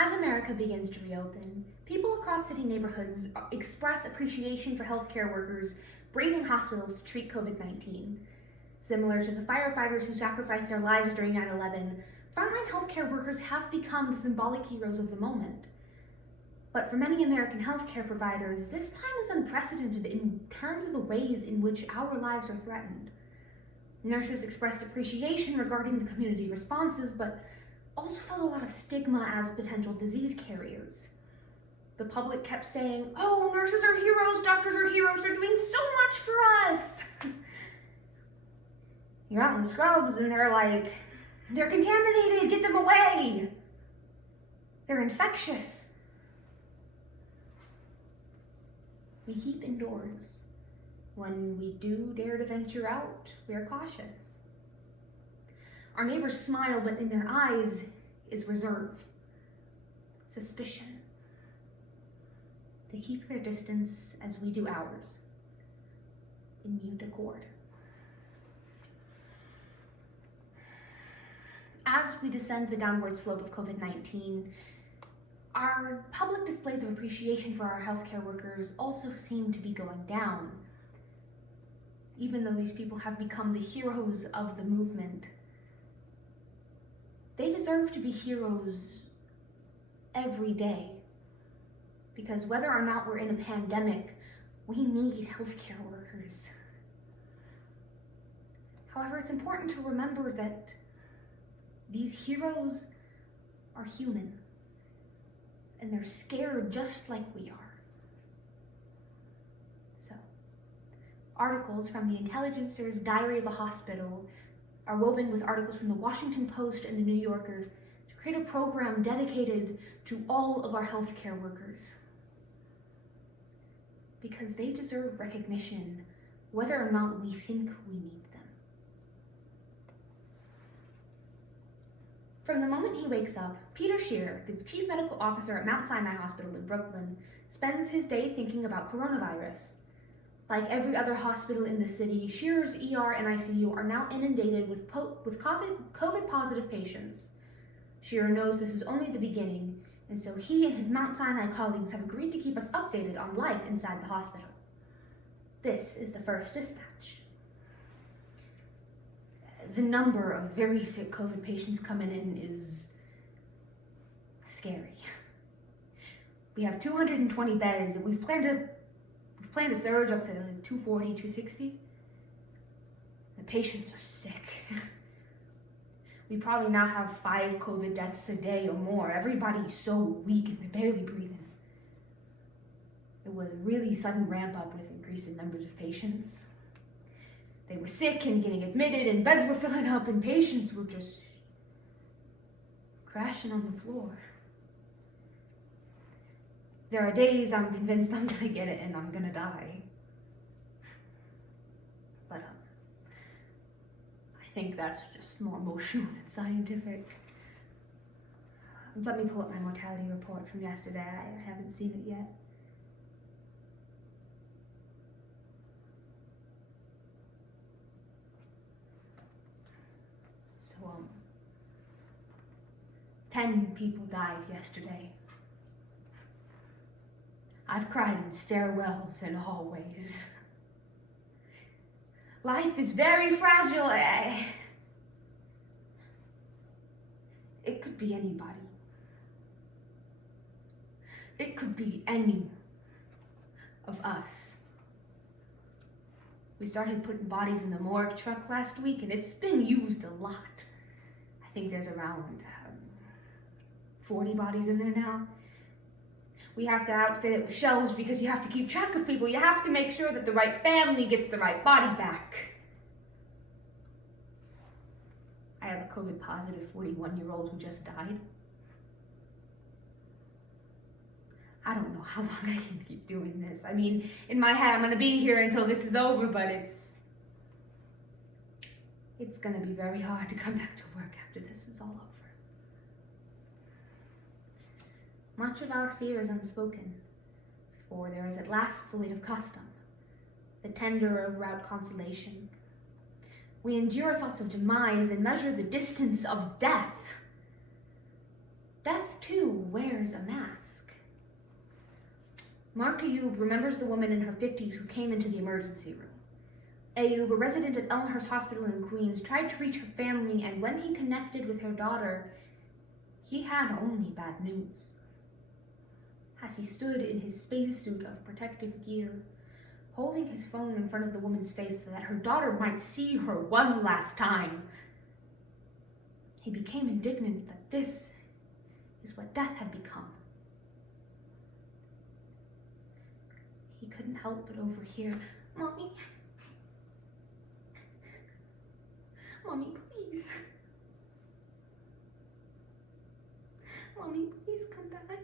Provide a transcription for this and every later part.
As America begins to reopen, people across city neighborhoods express appreciation for healthcare workers braving hospitals to treat COVID-19. Similar to the firefighters who sacrificed their lives during 9/11, frontline healthcare workers have become the symbolic heroes of the moment. But for many American healthcare providers, this time is unprecedented in terms of the ways in which our lives are threatened. Nurses expressed appreciation regarding the community responses, but also felt a lot of stigma as potential disease carriers. The public kept saying, "Oh, nurses are heroes, doctors are heroes, they're doing so much for us." You're out in the scrubs and they're like, "They're contaminated, get them away. They're infectious." We keep indoors. When we do dare to venture out, we are cautious. Our neighbors smile, but in their eyes is reserve, suspicion. They keep their distance as we do ours, in mute accord. As we descend the downward slope of COVID-19, our public displays of appreciation for our healthcare workers also seem to be going down. Even though these people have become the heroes of the movement, they deserve to be heroes every day. Because whether or not we're in a pandemic, we need healthcare workers. However, it's important to remember that these heroes are human, and they're scared just like we are. So, articles from the Intelligencer's Diary of a Hospital are woven with articles from the Washington Post and the New Yorker to create a program dedicated to all of our healthcare workers. Because they deserve recognition, whether or not we think we need them. From the moment he wakes up, Peter Shearer, the chief medical officer at Mount Sinai Hospital in Brooklyn, spends his day thinking about coronavirus. Like every other hospital in the city, Shearer's ER and ICU are now inundated with COVID-positive patients. Shearer knows this is only the beginning, and so he and his Mount Sinai colleagues have agreed to keep us updated on life inside the hospital. This is the first dispatch. The number of very sick COVID patients coming in is scary. We have 220 beds, and we've planned to surge up to 240, 260. The patients are sick. We probably now have 5 COVID deaths a day or more. Everybody's so weak and they're barely breathing. It was a really sudden ramp up with increasing numbers of patients. They were sick and getting admitted, and beds were filling up, and patients were just crashing on the floor. There are days I'm convinced I'm gonna get it and I'm gonna die. But I think that's just more emotional than scientific. Let me pull up my mortality report from yesterday. I haven't seen it yet. So, 10 people died yesterday. I've cried in stairwells and hallways. Life is very fragile. It could be anybody. It could be any of us. We started putting bodies in the morgue truck last week, and it's been used a lot. I think there's around 40 bodies in there now. We have to outfit it with shelves because you have to keep track of people. You have to make sure that the right family gets the right body back. I have a COVID positive 41-year-old who just died. I don't know how long I can keep doing this. I mean, in my head, I'm gonna be here until this is over, but it's gonna be very hard to come back to work after this is all over. Much of our fear is unspoken, for there is at last the weight of custom, the tender of route consolation. We endure thoughts of demise and measure the distance of death. Death, too, wears a mask. Mark Ayub remembers the woman in her 50s who came into the emergency room. Ayub, a resident at Elmhurst Hospital in Queens, tried to reach her family, and when he connected with her daughter, he had only bad news. As he stood in his spacesuit of protective gear, holding his phone in front of the woman's face so that her daughter might see her one last time, he became indignant that this is what death had become. He couldn't help but overhear, "Mommy, Mommy, please. Mommy, please come back."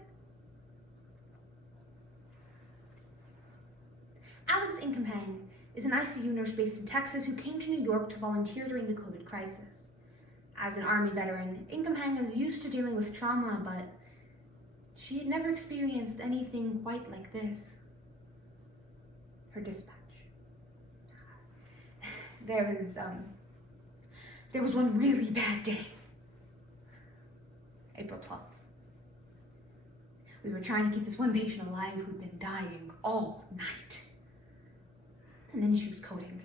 Alex Incompang is an ICU nurse based in Texas who came to New York to volunteer during the COVID crisis. As an Army veteran, Incompang is used to dealing with trauma, but she had never experienced anything quite like this. Her dispatch. There was one really bad day. April 12th. We were trying to keep this one patient alive who'd been dying all night. And then she was coding.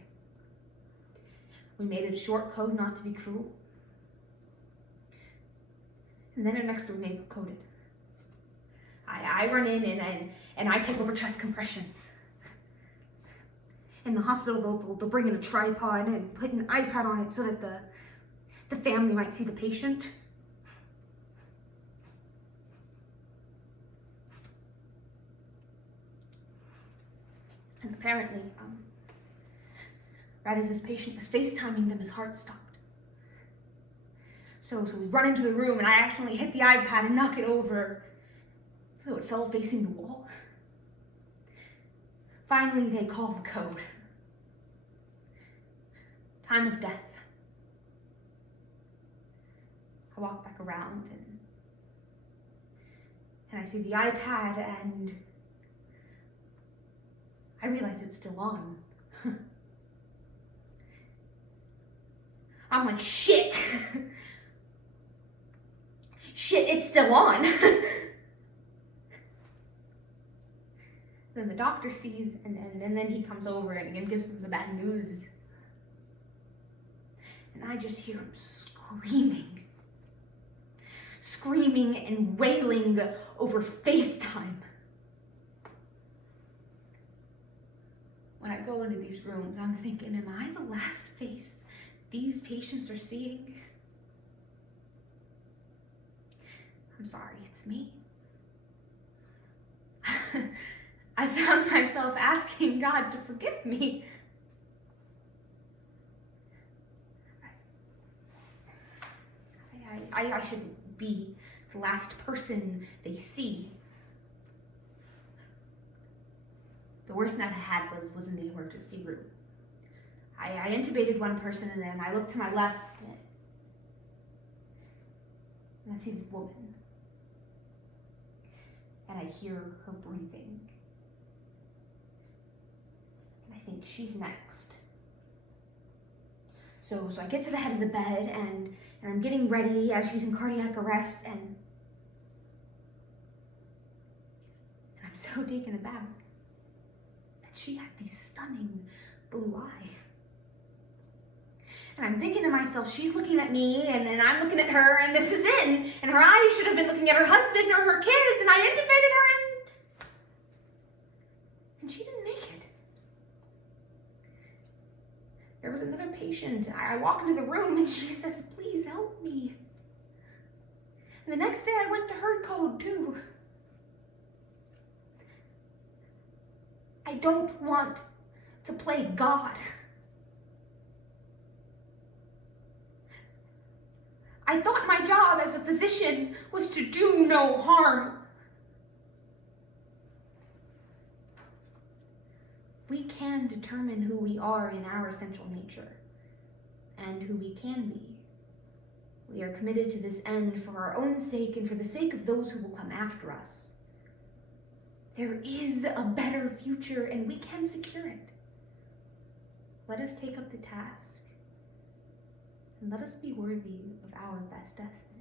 We made it a short code not to be cruel. And then her next door neighbor coded. I run in and I take over chest compressions. In the hospital, they'll bring in a tripod and put an iPad on it so that the family might see the patient. And apparently, right as this patient was FaceTiming them, his heart stopped. So we run into the room and I accidentally hit the iPad and knock it over, so it fell facing the wall. Finally, they call the code. Time of death. I walk back around and I see the iPad and I realize it's still on. I'm like, shit! Shit, it's still on! Then the doctor sees, and then he comes over and gives them the bad news. And I just hear him screaming and wailing over FaceTime. When I go into these rooms, I'm thinking, am I the last face these patients are seeing? I'm sorry, it's me. I found myself asking God to forgive me. I shouldn't be the last person they see. The worst night I had was in the emergency room. I intubated one person and then I look to my left and I see this woman. And I hear her breathing. And I think she's next. So I get to the head of the bed and I'm getting ready as she's in cardiac arrest and I'm so taken aback that she had these stunning blue eyes. And I'm thinking to myself, she's looking at me and I'm looking at her and this is it. And her eyes should have been looking at her husband or her kids and I intubated her and she didn't make it. There was another patient. I walk into the room and she says, please help me. And the next day I went to her code too. I don't want to play God. I thought my job as a physician was to do no harm. We can determine who we are in our essential nature and who we can be. We are committed to this end for our own sake and for the sake of those who will come after us. There is a better future and we can secure it. Let us take up the task and let us be worthy of our best destiny.